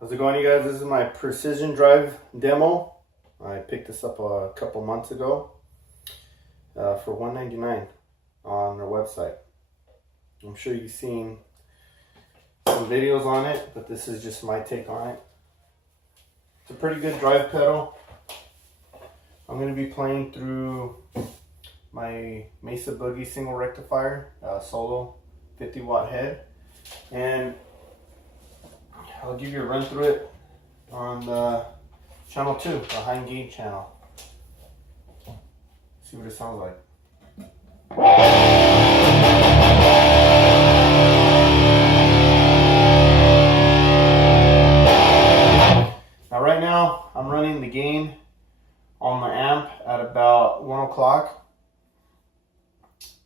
How's it going, you guys? This is my precision drive demo. I picked this up a couple months ago for $199 on their website. I'm sure you've seen some videos on it, but this is just my take on it. It's a pretty good drive pedal. I'm going to be playing through my Mesa Boogie single rectifier, solo 50 watt head, and I'll give you a run through it on the channel 2, the high gain channel. See what it sounds like. Now right now I'm running the gain on my amp at about 1 o'clock,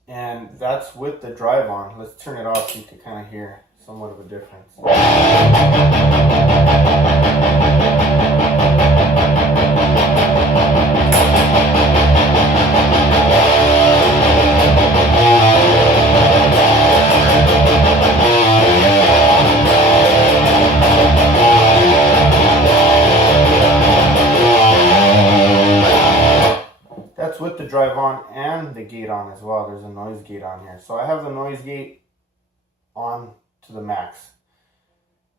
and that's with the drive on. Let's turn it off so you can kind of hear somewhat of a difference. That's with the drive on and the gate on as well. There's a noise gate on here. So I have the noise gate on to the max.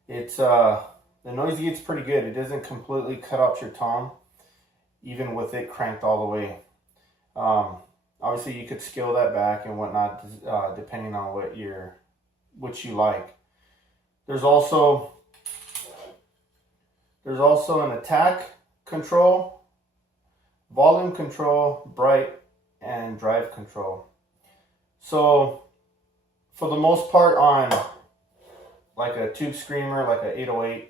It's the noise gate's pretty good. It doesn't completely cut out your tone, even with it cranked all the way. Obviously you could scale that back and whatnot, depending on what you like. There's also an attack control, volume control, bright, and drive control. So for the most part, on like a tube screamer, like a 808,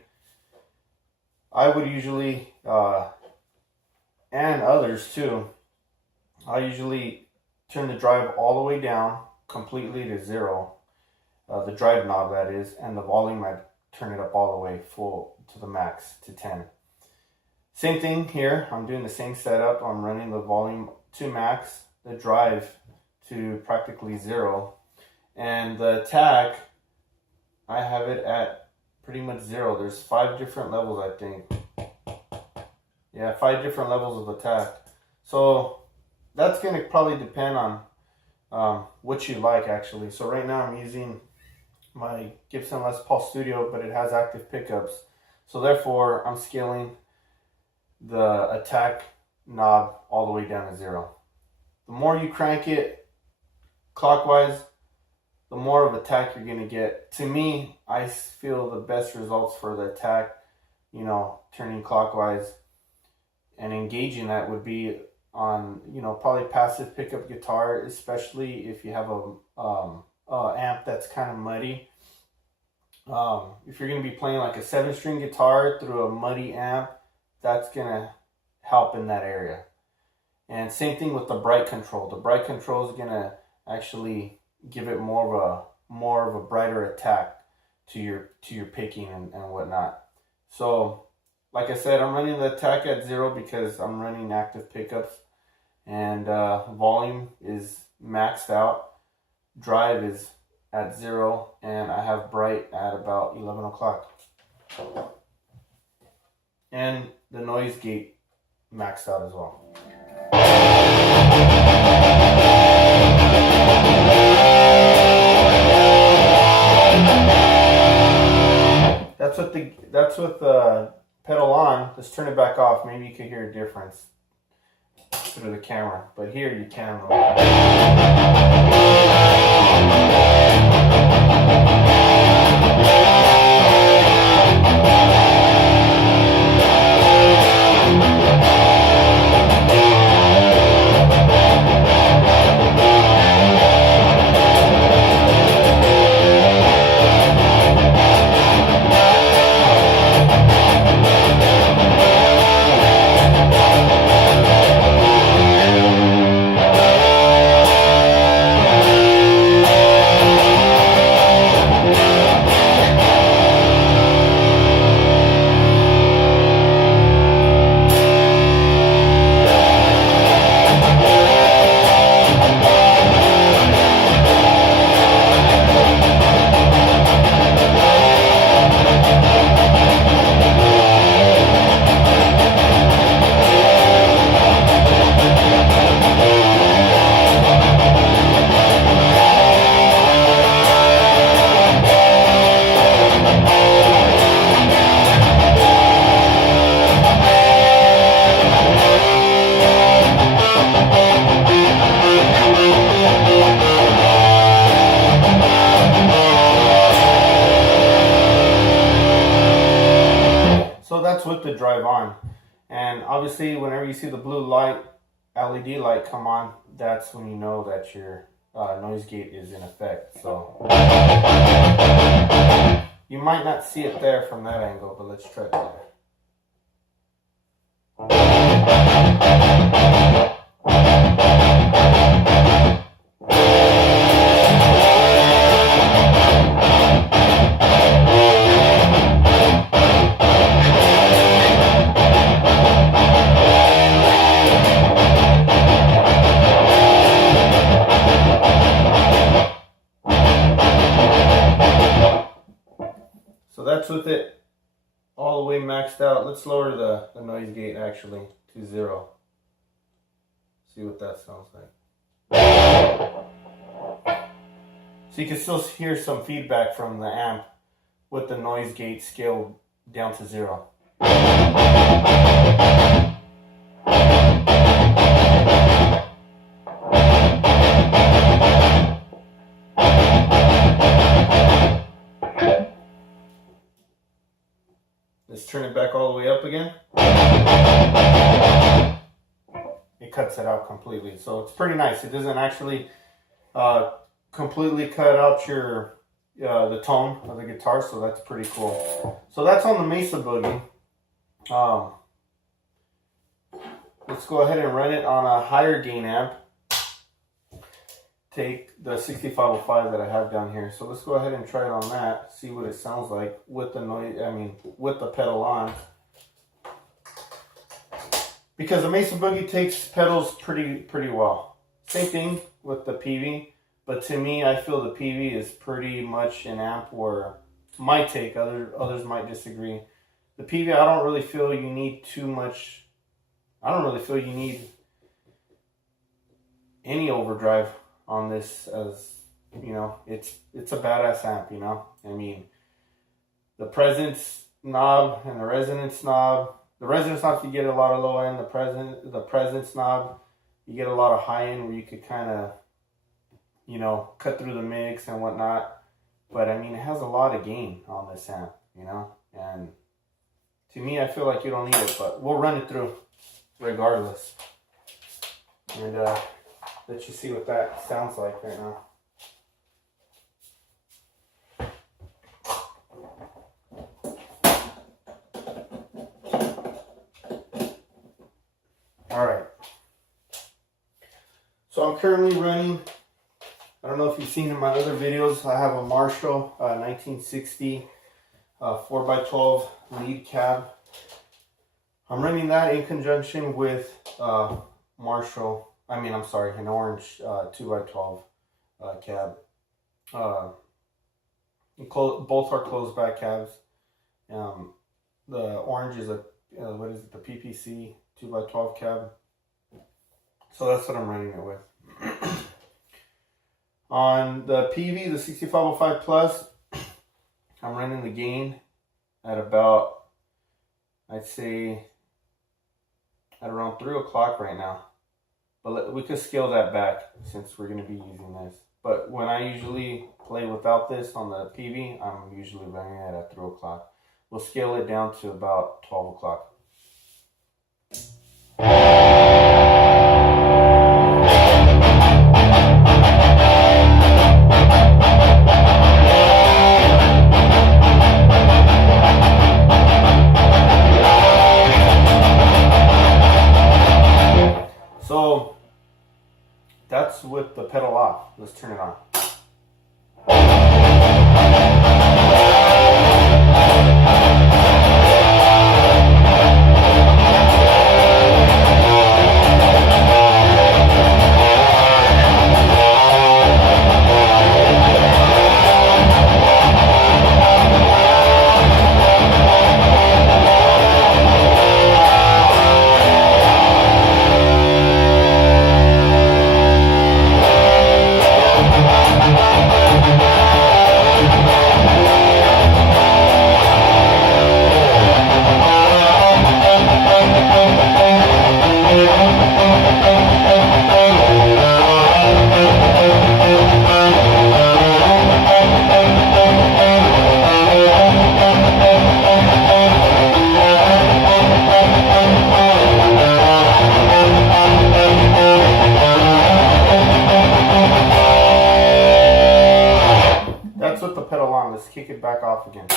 I would usually, and others too, I usually turn the drive all the way down completely to 0, the drive knob that is, and the volume I'd turn it up all the way full to the max to 10. Same thing here, I'm doing the same setup. I'm running the volume to max, the drive to practically 0, and the attack, I have it at pretty much 0. There's 5 different levels, I think. Yeah, 5 different levels of attack. So that's going to probably depend on what you like, actually. So right now I'm using my Gibson Les Paul Studio, but it has active pickups. So therefore I'm scaling the attack knob all the way down to 0. The more you crank it clockwise, the more of attack you're going to get. To me, I feel the best results for the attack, turning clockwise and engaging that would be on, probably passive pickup guitar, especially if you have a amp that's kind of muddy. If you're going to be playing like a 7-string guitar through a muddy amp, that's going to help in that area. And same thing with the bright control. The bright control is going to actually give it more of a brighter attack to your picking and whatnot. So like I said, I'm running the attack at 0 because I'm running active pickups, and volume is maxed out, drive is at 0, and I have bright at about 11 o'clock, and the noise gate maxed out as well. That's with the pedal on. Let's turn it back off. Maybe you could hear a difference through the camera, but here you can. the drive on. And obviously, whenever you see the blue light, LED light come on, that's when you know that your noise gate is in effect. So you might not see it there from that angle, but let's try it there. That's with it all the way maxed out. Let's lower the noise gate actually to 0. See what that sounds like. So you can still hear some feedback from the amp with the noise gate scaled down to 0. Let's turn it back all the way up again. It cuts it out completely. So it's pretty nice. It doesn't actually completely cut out your the tone of the guitar, so that's pretty cool. So that's on the Mesa Boogie. Let's go ahead and run it on a higher gain amp. Take the 6505 that I have down here. So let's go ahead and try it on that. See what it sounds like with the noise. With the pedal on. Because the Mesa Boogie takes pedals pretty well. Same thing with the peavey, but to me, I feel the peavey is pretty much an amp where my take. Others might disagree. The peavey, I don't really feel you need too much. I don't really feel you need any overdrive on this, as you know, it's a badass amp, you know. I mean, the presence knob and the resonance knob. The resonance knob, you get a lot of low end. The presence knob, you get a lot of high end where you could kind of, you know, cut through the mix and whatnot. But I mean, it has a lot of gain on this amp, you know. And to me, I feel like you don't need it, but we'll run it through regardless. And let you see what that sounds like right now. Alright. So I'm currently running, I don't know if you've seen in my other videos, I have a Marshall 1960 4x12 lead cab. I'm running that in conjunction with Marshall. an orange 2x12 cab. Both are closed back cabs. The orange is the PPC 2x12 cab. So that's what I'm running it with. On the peavey, the 6505 Plus, I'm running the gain at about, I'd say, at around 3 o'clock right now. But we could scale that back since we're going to be using this. But when I usually play without this on the peavey, I'm usually running it at 3 o'clock. We'll scale it down to about 12 o'clock. So that's with the pedal off. Let's turn it on. put the pedal on. Let's kick it back off again.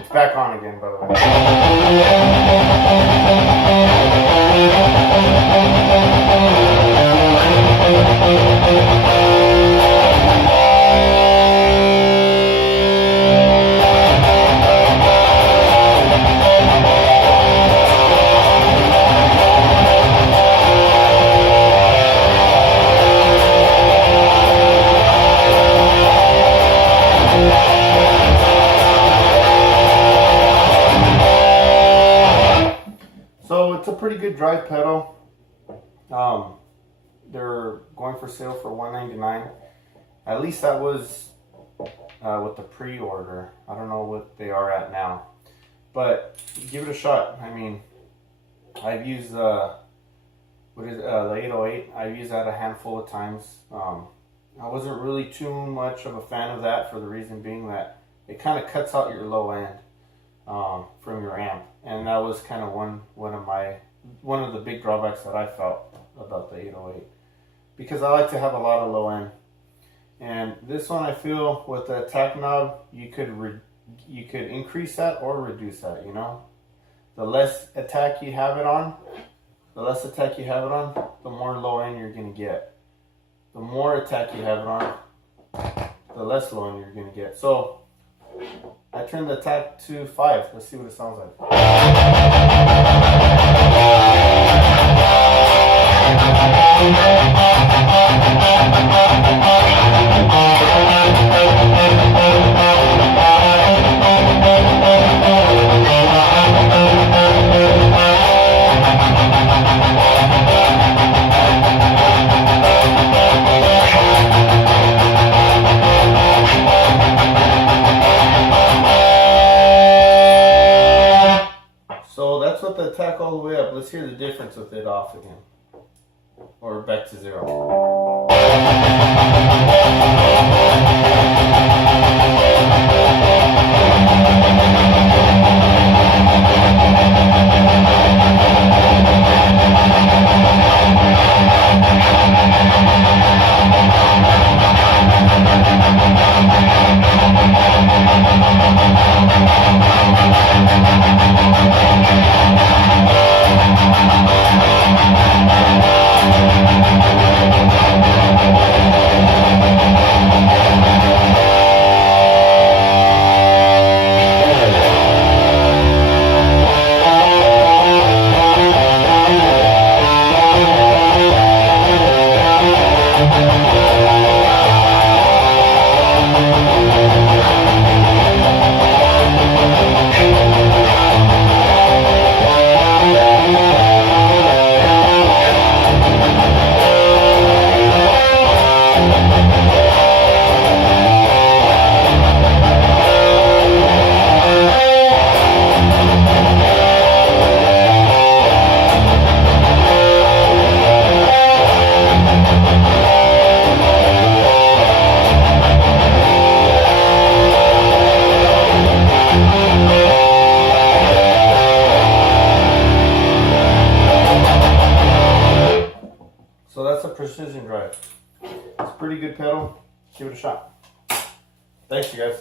It's back on again, by the way. So it's a pretty good drive pedal. They're going for sale for $199. At least that was with the pre-order. I don't know what they are at now, but give it a shot. I mean, I've used the 808. I've used that a handful of times. I wasn't really too much of a fan of that for the reason being that it kind of cuts out your low end from your amp, and that was kind of one of the big drawbacks that I felt about the 808, because I like to have a lot of low end. And this one, I feel with the attack knob, you could increase that or reduce that. You know, the less attack you have it on, the more low end you're gonna get. The more attack you have it on, the less low end you're gonna get. So I turned the attack to 5. Let's see what it sounds like. So that's with the attack all the way up. Let's hear the difference with it off again. Or back to 0. So that's a precision drive. It's a pretty good pedal. Give it a shot. Thanks, you guys.